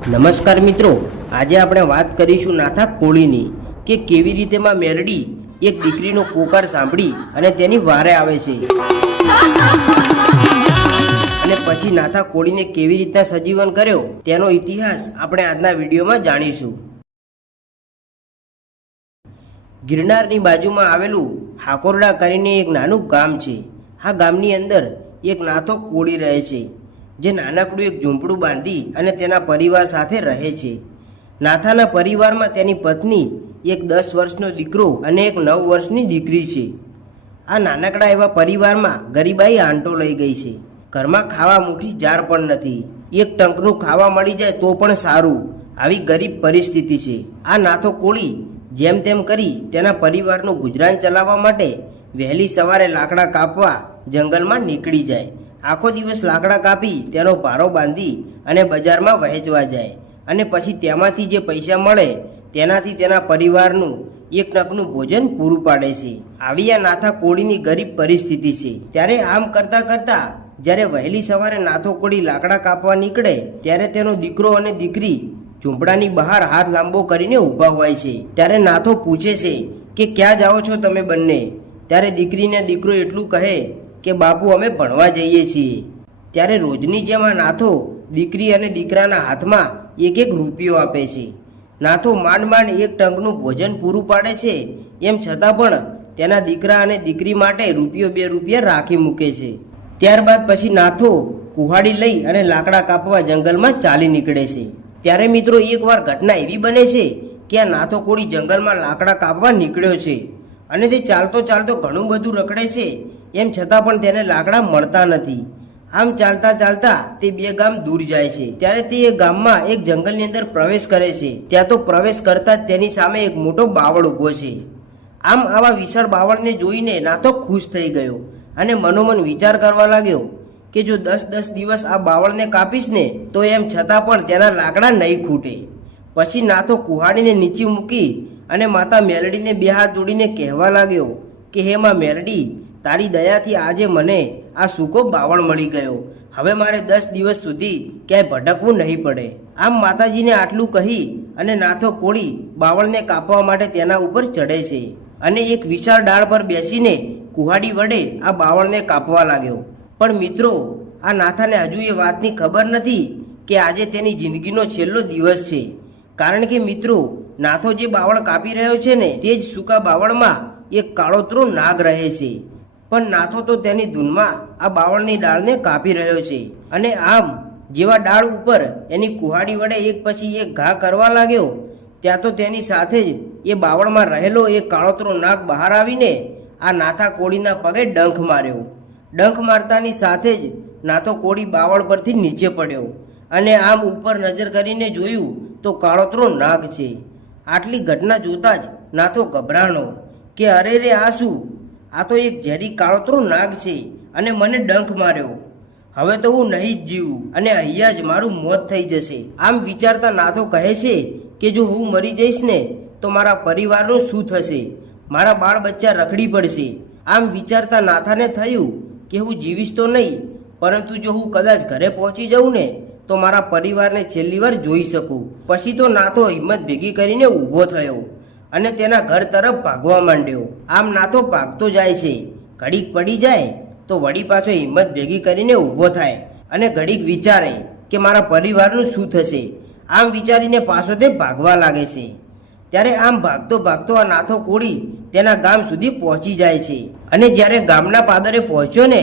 નમસ્કાર મિત્રો, આજે આપણે વાત કરીશું નાથા કોળીની કે કેવી રીતે માં મેરડી એક દીકરીનો પોકાર સાંભળી અને તેની વારે આવે છે. અને પછી નાથા કોળીને કેવી રીતના સજીવન કર્યો તેનો ઇતિહાસ આપણે આજના વિડીયોમાં જાણીશું. ગિરનારની બાજુમાં આવેલું હાકોરડા કરીને એક નાનું ગામ છે. આ ગામની અંદર એક નાથો કોળી રહે છે. જે નાનકડું એક ઝૂંપડું બાંધી અને તેના પરિવાર સાથે રહે છે. નાથાના પરિવારમાં તેની પત્ની એક દસ વર્ષનો દીકરો અને એક નવ વર્ષની દીકરી છે. આ નાનકડા એવા પરિવારમાં ગરીબાઈ આંટો લઈ ગઈ છે. ઘરમાં ખાવા મુઠ્ઠી જાર પણ નથી. એક ટંકનું ખાવા મળી જાય તો પણ સારું. આવી ગરીબ પરિસ્થિતિ છે. આ નાથો કોળી જેમ તેમ કરી તેના પરિવારનું ગુજરાન ચલાવવા માટે વહેલી સવારે લાકડા કાપવા જંગલમાં નીકળી જાય. આખો દિવસ લાકડા કાપી, તેનો ભારો બાંધી અને બજારમાં વહેંચવા જાય. અને પછી તેમાંથી જે પૈસા મળે, તેનાથી તેના પરિવારનું એક નકનું ભોજન પૂરું પાડે છે. આવી આ નાથા કોળીની ગરીબ પરિસ્થિતિ છે. ત્યારે આમ કરતા કરતા, જ્યારે વહેલી સવારે નાથો કોળી લાકડા કાપવા નીકળે, ત્યારે તેનો દીકરો અને દીકરી ઝૂંપડાની બહાર હાથ લાંબો કરીને ઊભા હોય છે. ત્યારે નાથો પૂછે છે કે, ક્યાં જાઓ છો તમે બંને? ત્યારે દીકરીને દીકરો એટલું કહે કે બાપુ અમે ભણવા જઈએ છીએ. ત્યારે રોજની જેમ આ નાથો દીકરી અને દીકરાના હાથમાં એક એક રૂપિયો આપે છે. નાથો માંડ માંડ એક ટંકનું ભોજન પૂરું પાડે છે, એમ છતાં પણ તેના દીકરા અને દીકરી માટે રૂપિયો બે રૂપિયા રાખી મૂકે છે. ત્યારબાદ પછી નાથો કુહાડી લઈ અને લાકડા કાપવા જંગલમાં ચાલી નીકળે છે. ત્યારે મિત્રો એકવાર ઘટના એવી બને છે કે આ નાથો કોળી જંગલમાં લાકડા કાપવા નીકળ્યો છે અને તે ચાલતો ચાલતો ઘણું બધું રખડે છે એમ છતાં પણ તેને લાકડા મળતા નથી. આમ ચાલતા ચાલતા તે બે ગામ દૂર જાય છે. ત્યારે તે એ ગામમાં એક જંગલની અંદર પ્રવેશ કરે છે. ત્યાં તો પ્રવેશ કરતા જ તેની સામે એક મોટો બાવળ ઊભો છે. આમ આવા વિશાળ બાવળને જોઈને ના તો ખુશ થઈ ગયો અને મનોમન વિચાર કરવા લાગ્યો કે જો દસ દસ દિવસ આ બાવળને કાપીશ ને, તો એમ છતાં પણ તેના લાકડા નહીં ખૂટે. પછી નાથો કુહાડીને નીચે મૂકી અને માતા મેલડીને બે હાથ જોડીને કહેવા લાગ્યો કે, હે માં મેલડી તારી દયાથી આજે મને આ સૂકો બાવણ મળી ગયો. હવે મારે દસ દિવસ સુધી ક્યાંય ભટકવું નહીં પડે. આમ માતાજીને આટલું કહી અને નાથો કોળી બાવળને કાપવા માટે તેના ઉપર ચડે છે અને એક વિશાળ ડાળ પર બેસીને કુહાડી વડે આ બાવળને કાપવા લાગ્યો. પણ મિત્રો, આ નાથાને હજુ એ વાતની ખબર નથી કે આજે તેની જિંદગીનો છેલ્લો દિવસ છે. કારણ કે મિત્રો, નાથો જે બાવળ કાપી રહ્યો છે ને, તે જ સૂકા બાવળમાં એક કાળોતરો નાગ રહે છે. પણ નાથો તો તેની ધૂનમાં આ બાવળની ડાળને કાપી રહ્યો છે અને આમ જેવા ડાળ ઉપર એની કુહાડી વડે એક પછી એક ઘા કરવા લાગ્યો, ત્યાં તો તેની સાથે જ એ બાવળમાં રહેલો એ કાળોતરો નાગ બહાર આવીને આ નાથા કોળીના પગે ડંખ માર્યો. ડંખ મારતાની સાથે જ નાથો કોળી બાવળ પરથી નીચે પડ્યો અને આમ ઉપર નજર કરીને જોયું તો કાળોતરો નાગ છે. આટલી ઘટના જોતાં જ નાથો ગભરાણો કે અરે રે આ શું આ તો એક ઝેરી કાળોતરો નાગ છે અને મને ડંખ માર્યો. હવે તો હું નહીં જ જીવું અને અહીંયા જ મારું મોત થઈ જશે. આમ વિચારતા નાથો કહે છે કે જો હું મરી જઈશ ને તો મારા પરિવારનું શું થશે? મારા બાળ બચ્ચા રખડી પડશે. આમ વિચારતા નાથાને થયું કે હું જીવીશ તો નહીં, પરંતુ જો હું કદાચ ઘરે પહોંચી જાઉં ને તો મારા પરિવારને છેલ્લી વાર જોઈ શકું. પછી તો નાથો હિંમત ભેગી કરીને ઊભો થયો. અને તેના ઘર તરફ ભાગવા માંડ્યો. આમ નાથો ભાગતો જાય છે. ઘડીક પડી જાય તો વળી પાછો હિંમત ભેગી કરીને ઊભો થાય અને ઘડીક વિચારે કે મારા પરિવારનું શું થશે. આમ વિચારીને પાછો તે ભાગવા લાગે છે. ત્યારે આમ ભાગતો ભાગતો આ નાથો કોળી તેના ગામ સુધી પહોંચી જાય છે. અને જ્યારે ગામના પાદરે પહોંચ્યો ને,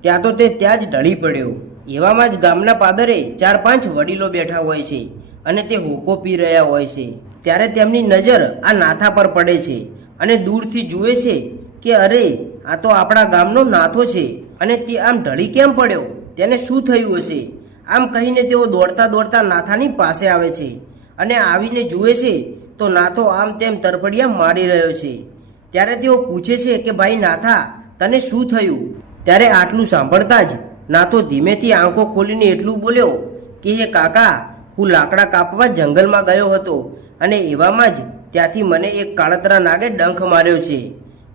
ત્યાં તો તે ત્યાં જ ઢળી પડ્યો. એવામાં જ ગામના પાદરે ચાર પાંચ વડીલો બેઠા હોય છે અને તે હોકો પી રહ્યા હોય છે. ત્યારે તેમની નજર આ નાથા પર પડે છે અને દૂરથી જુએ છે કે અરે, આ તો આપણા ગામનો નાથો છે. અને તે આમ ઢળી કેમ પડ્યો? તેને શું થયું હશે? આમ કહીને તેઓ દોડતા દોડતા નાથાની પાસે આવે છે અને આવીને જુએ છે તો નાથો આમ તેમ તરફડિયા મારી રહ્યો છે. ત્યારે તેઓ પૂછે છે કે ભાઈ નાથા, તને શું થયું? ત્યારે આટલું સાંભળતા જ નાથો ધીમેથી આંખો ખોલીને એટલું બોલ્યો કે, હે કાકા હું લાકડા કાપવા જંગલમાં ગયો હતો અને એવામાં જ ત્યાંથી મને એક કાળતરા નાગે ડંખ માર્યો છે.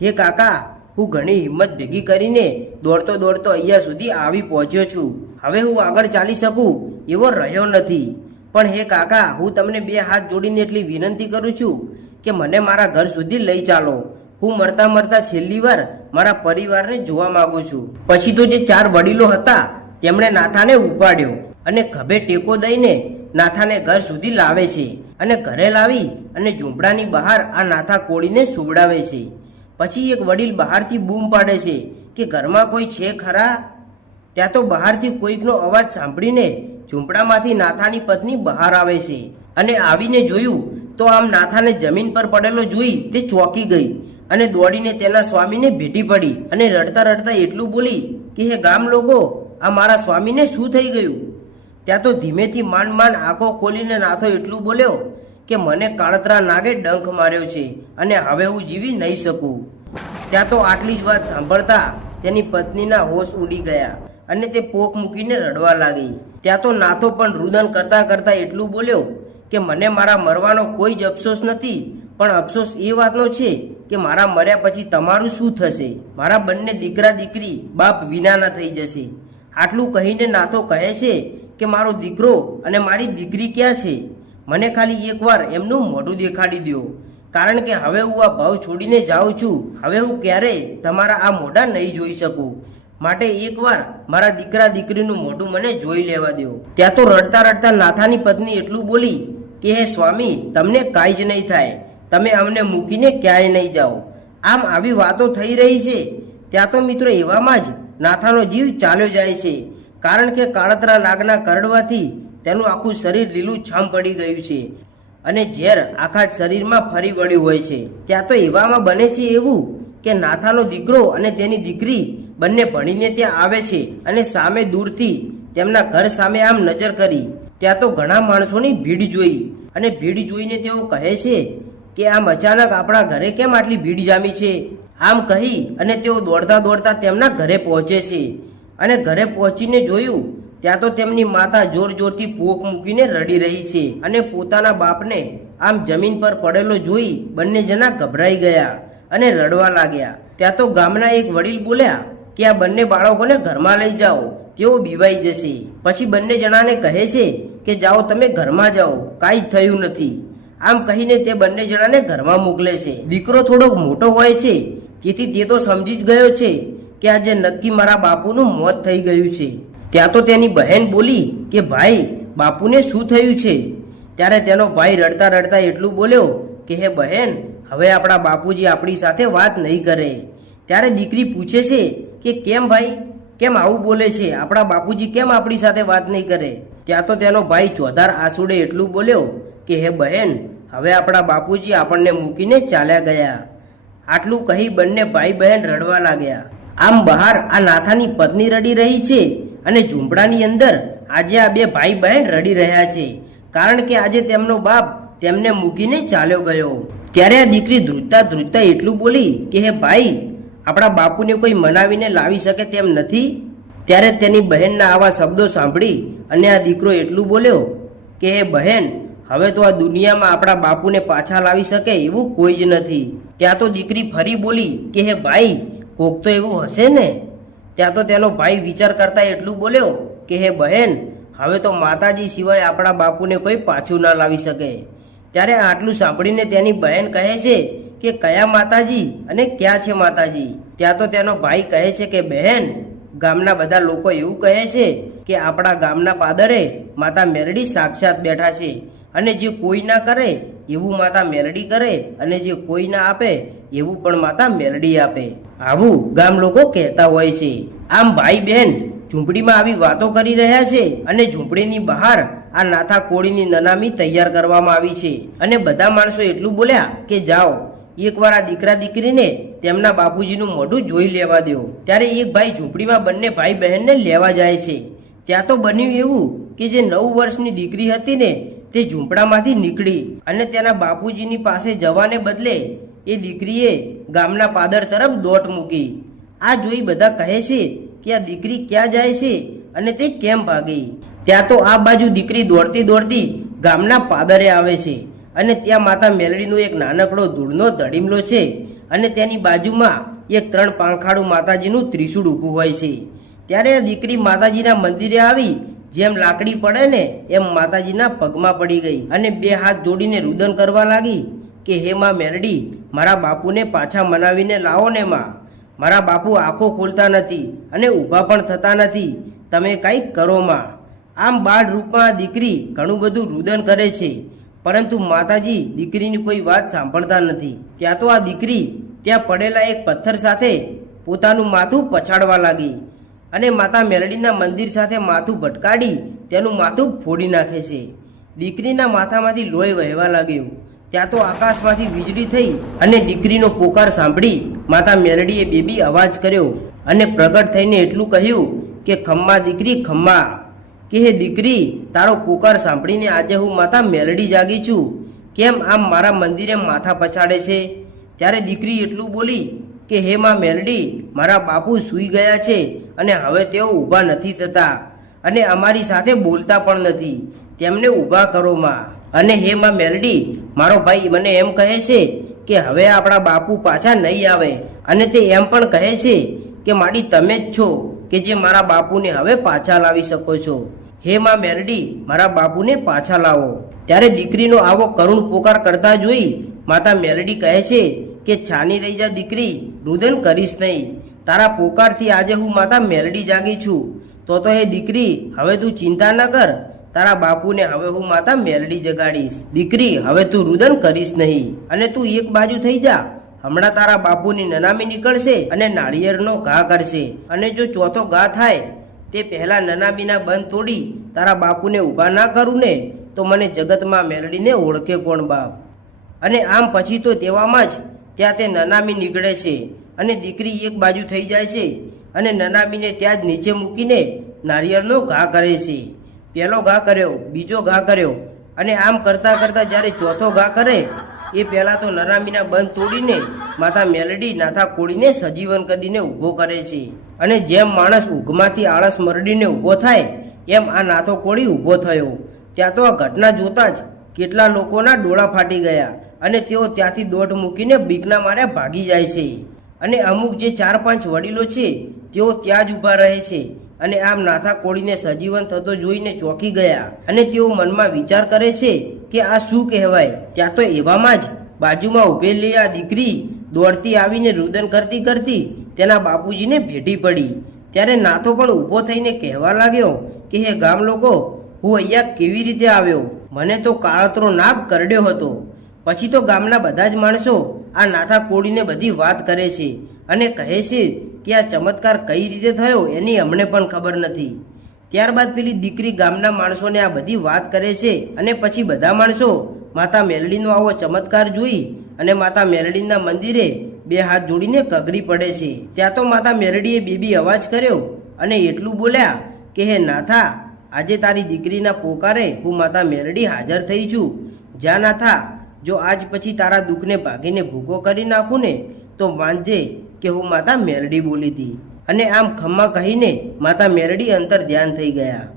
હે કાકા, હું ઘણી હિંમત ભેગી કરીને દોડતો દોડતો અહીંયા સુધી આવી પહોંચ્યો છું. હવે હું આગળ ચાલી શકું એવો રહ્યો નથી. પણ હે કાકા, હું તમને બે હાથ જોડીને એટલી વિનંતી કરું છું કે મને મારા ઘર સુધી લઈ ચાલો. હું મરતા મરતા છેલ્લી વાર મારા પરિવારને જોવા માંગુ છું. પછી તો જે ચાર વડીલો હતા, તેમણે નાથાને ઉપાડ્યો અને ખભે ટેકો દઈને નાથાને ઘર સુધી લાવે છે અને ઘરે લાવી અને ઝૂંપડાની બહાર આ નાથા કોળીને સુવડાવે છે. પછી એક વડીલ બહારથી બૂમ પાડે છે કે ઘરમાં કોઈ છે ખરા? ત્યાં તો બહારથી કોઈકનો અવાજ સાંભળીને ઝૂંપડામાંથી નાથાની પત્ની બહાર આવે છે અને આવીને જોયું તો આમ નાથાને જમીન પર પડેલો જોઈ તે ચોંકી ગઈ અને દોડીને તેના સ્વામીને ભેટી પડી અને રડતા રડતા એટલું બોલી કે, હે ગામ લોકો, આ મારા સ્વામીને શું થઈ ગયું? ત્યાં તો ધીમેથી માંડ માંડ આંખો ખોલીને નાથો એટલું બોલ્યો કે મને કાળતરા નાગે ડંખ માર્યો છે અને હવે હું જીવી નહીં શકું. ત્યાં તો આટલી જ વાત સાંભળતા તેની પત્નીના હોશ ઉડી ગયા અને તે પોક મૂકીને રડવા લાગી. ત્યાં તો નાથો પણ રુદન કરતા કરતા એટલું બોલ્યો કે મને મારા મરવાનો કોઈ જ અફસોસ નથી, પણ અફસોસ એ વાતનો છે કે મારા મર્યા પછી તમારું શું થશે? મારા બંને દીકરા દીકરી બાપ વિનાના થઈ જશે. આટલું કહીને નાથો કહે છે કે મારો દીકરો અને મારી દીકરી ક્યાં છે? મને ખાલી એકવાર એમનું મોઢું દેખાડી દો કારણ કે હવે હું આ ભાવ છોડીને જાઉં છું. હવે હું ક્યારેય તમારા આ મોઢા નહીં જોઈ શકું? માટે એકવાર મારા દીકરા દીકરીનું મોઢું મને જોઈ લેવા દો ત્યાં તો રડતા રડતા નાથાની પત્ની એટલું બોલી કે, હે સ્વામી, તમને કાંઈ જ નહીં થાય. તમે અમને મૂકીને ક્યાંય નહીં જાઓ. આમ આવી વાતો થઈ રહી છે. ત્યાં તો મિત્રો એવામાં જ નાથાનો જીવ ચાલ્યો જાય છે. કારણ કે કાળતરા નાગના કરડવાથી તેનું આખું શરીર લીલું છામ પડી ગયું છે અને ઝેર આખા શરીરમાં ફરી વળ્યું હોય છે. ત્યાં તો એવામાં બને છે એવું કે નાથાનો દીકરો અને તેની દીકરી બંને ભણીને ત્યાં આવે છે અને સામે દૂરથી તેમના ઘર સામે આમ નજર કરી. ત્યાં તો ઘણા માણસોની ભીડ જોઈ અને ભીડ જોઈને તેઓ કહે છે કે આમ અચાનક આપણા ઘરે કેમ આટલી ભીડ જામી છે? આમ કહી અને તેઓ દોડતા દોડતા તેમના ઘરે પહોંચે છે. અને ઘરે પહોંચીને જોયું, ત્યાં તો તેમની માતા જોર જોરથી પોક મૂકીને રડી રહી છે અને પોતાના બાપને આમ જમીન પર પડેલો જોઈ બંને જણા ગભરાઈ ગયા અને રડવા લાગ્યા. ત્યાં તો ગામના એક વડીલ બોલ્યા કે આ બંને બાળકોને ઘરમાં લઈ જાઓ, તેઓ બીવાઈ જશે. પછી બંને જણાને કહે છે કે જાઓ તમે ઘરમાં જાઓ, કાંઈ થયું નથી. આમ કહીને તે બંને જણાને ઘરમાં મોકલે છે. દીકરો થોડોક મોટો હોય છે તેથી તે તો સમજી જ ગયો છે કે આજે નક્કી મારા બાપુનું મોત થઈ ગયું છે. ત્યાં તો તેની બહેન બોલી કે, ભાઈ, બાપુને શું થયું છે? ત્યારે તેનો ભાઈ રડતા રડતા એટલું બોલ્યો કે, હે બહેન, હવે આપણા બાપુજી આપણી સાથે વાત નહીં કરે. ત્યારે દીકરી પૂછે છે કે, કેમ ભાઈ? કેમ આવું બોલે છે? આપણા બાપુજી કેમ આપણી સાથે વાત નહીં કરે? ત્યાં તો તેનો ભાઈ ચોધાર આસુડે એટલું બોલ્યો કે, હે બહેન, હવે આપણા બાપુજી આપણને મૂકીને ચાલ્યા ગયા. આટલું કહી બંને ભાઈ બહેન રડવા લાગ્યા. આમ બહાર આ નાથાની પત્ની રડી રહી છે અને ઝૂંપડાની અંદર આજે આ બે ભાઈ બહેન રડી રહ્યા છે. કારણ કે આજે તેમનો બાપ તેમને મૂકીને ચાલ્યો ગયો. ત્યારે આ દીકરી ધ્રુજતા ધ્રુજતા એટલું બોલી કે, હે ભાઈ, આપણા બાપુને કોઈ મનાવીને લાવી શકે તેમ નથી? ત્યારે તેની બહેનના આવા શબ્દો સાંભળી અને આ દીકરો એટલું બોલ્યો કે, હે બહેન, હવે તો આ દુનિયામાં આપણા બાપુને પાછા લાવી શકે એવું કોઈ જ નથી. ત્યાં તો દીકરી ફરી બોલી કે, હે ભાઈ કોક તો એવું હશે ને? ત્યાં તો તેનો ભાઈ વિચાર કરતા એટલું બોલ્યો કે, હે બહેન, હવે તો માતાજી સિવાય આપણા બાપુને કોઈ પાછું ના લાવી શકે. ત્યારે આટલું સાંભળીને તેની બહેન કહે છે કે, કયા માતાજી અને ક્યાં છે માતાજી? ત્યાં તો તેનો ભાઈ કહે છે કે, બહેન, ગામના બધા લોકો એવું કહે છે કે, આપણા ગામના પાદરે માતા મેરડી સાક્ષાત બેઠા છે અને જે કોઈ ના કરે એવું માતા મેલડી કરે અને જે કોઈ ના આપે, એવું પણ માતા મેલડી આપે. આવું ગામ લોકો કહેતા હોય છે. આમ ભાઈ બહેન ઝૂંપડીમાં આવી વાતો કરી રહ્યા છે અને ઝૂંપડીની બહાર આ નાથા કોળીની નનામી તૈયાર કરવામાં આવી છે. અને બધા માણસો એટલું બોલ્યા કે, જાઓ, એકવાર આ દીકરા દીકરીને તેમના બાપુજીનું મોઢું જોઈ લેવા દો. ત્યારે એક ભાઈ ઝૂંપડીમાં બંને ભાઈ બહેનને લેવા જાય છે. ત્યાં તો બન્યું એવું કે જે નવ વર્ષની દીકરી હતી ને તે ઝૂંપડામાંથી નીકળી અને તેના બાપુજીની પાસે જવાને બદલે એ દીકરીએ ગામના પાદર તરફ દોટ મૂકી. આ જોઈ બધા કહે છે કે આ દીકરી ક્યાં જાય છે અને તે કેમ ભાગી? ત્યાં તો આ બાજુ દીકરી દોડતી દોડતી ગામના પાદરે આવે છે અને ત્યાં માતા મેલડીનો એક નાનકડો ધૂળનો ધડીમલો છે અને તેની બાજુમાં એક ત્રણ પાંખાડું માતાજીનું ત્રિશૂળ ઊભું હોય છે. ત્યારે આ દીકરી માતાજીના મંદિરે આવી જેમ લાકડી પડે ને, એમ માતાજીના પગમાં પડી ગઈ અને બે હાથ જોડીને રુદન કરવા લાગી કે, હે માં મેરડી, મારા બાપુને પાછા મનાવીને લાવો ને માં. મારા બાપુ આંખો ખોલતા નથી અને ઊભા પણ થતા નથી. તમે કંઈક કરો માં. આમ બાળ રૂપમાં દીકરી ઘણું બધું રુદન કરે છે, પરંતુ માતાજી દીકરીની કોઈ વાત સાંભળતા નથી. ત્યાં તો આ દીકરી ત્યાં પડેલા એક પથ્થર સાથે પોતાનું માથું પછાડવા લાગી. અને માતા મેલડીના મંદિર સાથે માથું ભટકાડી તેનું માથું ફોડી નાખે છે. દીકરીના માથામાંથી લોહી વહેવા લાગ્યું. ત્યાં તો આકાશમાંથી વીજળી થઈ અને દીકરીનો પોકાર સાંભળી માતા મેલડીએ બેબી અવાજ કર્યો અને પ્રગટ થઈને એટલું કહ્યું કે, ખમ્મા દીકરી, ખમ્મા. કે હે દીકરી, તારો પોકાર સાંભળીને આજે હું માતા મેલડી જાગી છું. કેમ આમ મારા મંદિરે માથા પછાડે છે? ત્યારે દીકરી એટલું બોલી કે હે માં મેલડી, મારા બાપુ સૂઈ ગયા છે અને હવે તેઓ ઊભા નથી થતા અને અમારી સાથે બોલતા પણ નથી. તેમને ઊભા કરો માં. અને હે માં મેલડી, મારો ભાઈ મને એમ કહે છે કે હવે આપણા બાપુ પાછા નહીં આવે અને તે એમ પણ કહે છે કે માડી તમે જ છો કે જે મારા બાપુને હવે પાછા લાવી શકો છો. હે માં મેરડી મારા બાપુને પાછા લાવો. ત્યારે દીકરીનો આવો કરુણ પોકાર કરતા જોઈ માતા મેલડી કહે છે કે છાની રહી જા દીકરી, રુદન કરીશ નહીં. તારા પોકારથી આજે હું માતા મેલડી જાગી છું. તો તો હે દીકરી, હવે તું ચિંતા ન કર. તારા બાપુને હવે હું માતા મેલડી જગાડીશ. દીકરી, હવે તું રુદન કરીશ નહીં. અને તું એક બાજુ થઈ જા. હમણાં તારા બાપુની નનામી નીકળશે અને નાળિયેરનો ઘા કરશે. અને જો ચોથો ઘા થાય, તે પહેલા નનામીના બંધ તોડી તારા બાપુને ઊભા ના કરું ને, તો મને જગતમાં મેલડીને ઓળખે કોણ બાપ? અને આમ પછી તો તેવામાં જ ત્યાં તે નનામી નીકળે છે અને દીકરી એક બાજુ થઈ જાય છે અને નનામીને ત્યાં જ નીચે મૂકીને નારિયેળનો ઘા કરે છે. પહેલો ઘા કર્યો, બીજો ઘા કર્યો અને આમ કરતાં કરતાં જ્યારે ચોથો ઘા કરે, એ પહેલાં તો નનામીના બંધ તોડીને માતા મેલડી નાથા કોળીને સજીવન કરીને ઊભો કરે છે. અને જેમ માણસ ઊંઘમાંથી આળસ મરડીને ઊભો થાય, એમ આ નાથો કોળી ઊભો થયો. ત્યાં તો આ ઘટના જોતાં જ કેટલા લોકોના ડોળા ફાટી ગયા. અને તેઓ ત્યાંથી દોઢ મૂકીને બીકના મારે ભાગી જાય છે. અને અમુક જે ચાર પાંચ વડીલો છે, તેઓ ત્યાં જ ઊભા રહે છે અને આમ નાથા કોળીને સજીવન થતો જોઈને ચોંકી ગયા. અને તેઓ મનમાં વિચાર કરે છે કે આ શું કહેવાય? ત્યાં તો એવામાં જ બાજુમાં ઊભેલી આ દીકરી દોડતી આવીને રુદન કરતી કરતી તેના બાપુજીને ભેટી પડી. ત્યારે નાથો પણ ઊભો થઈને કહેવા લાગ્યો કે, હે ગામ લોકો હું અહીંયા કેવી રીતે આવ્યો? મને તો કાળતરો નાગ કરડ્યો હતો. પછી તો ગામના બધા જ માણસો આ નાથા કોળીને બધી વાત કરે છે અને કહે છે કે આ ચમત્કાર કઈ રીતે થયો એની અમને પણ ખબર નથી. ત્યારબાદ પેલી દીકરી ગામના માણસોને આ બધી વાત કરે છે અને પછી બધા માણસો માતા મેલડીનો આવો ચમત્કાર જોઈ અને માતા મેલડીના મંદિરે બે હાથ જોડીને કગરી પડે છે. ત્યાં તો માતા મેલડીએ બેબી અવાજ કર્યો અને એટલું બોલ્યા કે, હે નાથા, આજે તારી દીકરીના પોકારે હું માતા મેલડી હાજર થઈ છું. જા નાથા જો આજ પછી તારા દુઃખને ભાગીને ભૂગો કરી નાખું ને તો માનજે કે હું માતા મેરડી બોલી હતી અને આમ ખમ્મા કહીને માતા મેરડી અંતર ધ્યાન થઈ ગયા.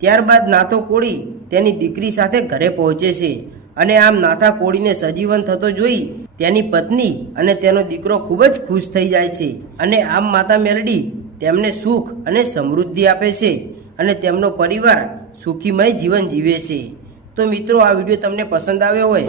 ત્યારબાદ નાતો કોળી તેની દીકરી સાથે ઘરે પહોંચે છે અને આમ નાથા કોળીને સજીવન થતો જોઈ તેની પત્ની અને તેનો દીકરો ખૂબ જ ખુશ થઈ જાય છે અને આમ માતા મેરડી તેમને સુખ અને સમૃદ્ધિ આપે છે અને તેમનો પરિવાર સુખીમય જીવન જીવે છે. તો મિત્રો, આ વીડિયો તમને પસંદ આવ્યો હોય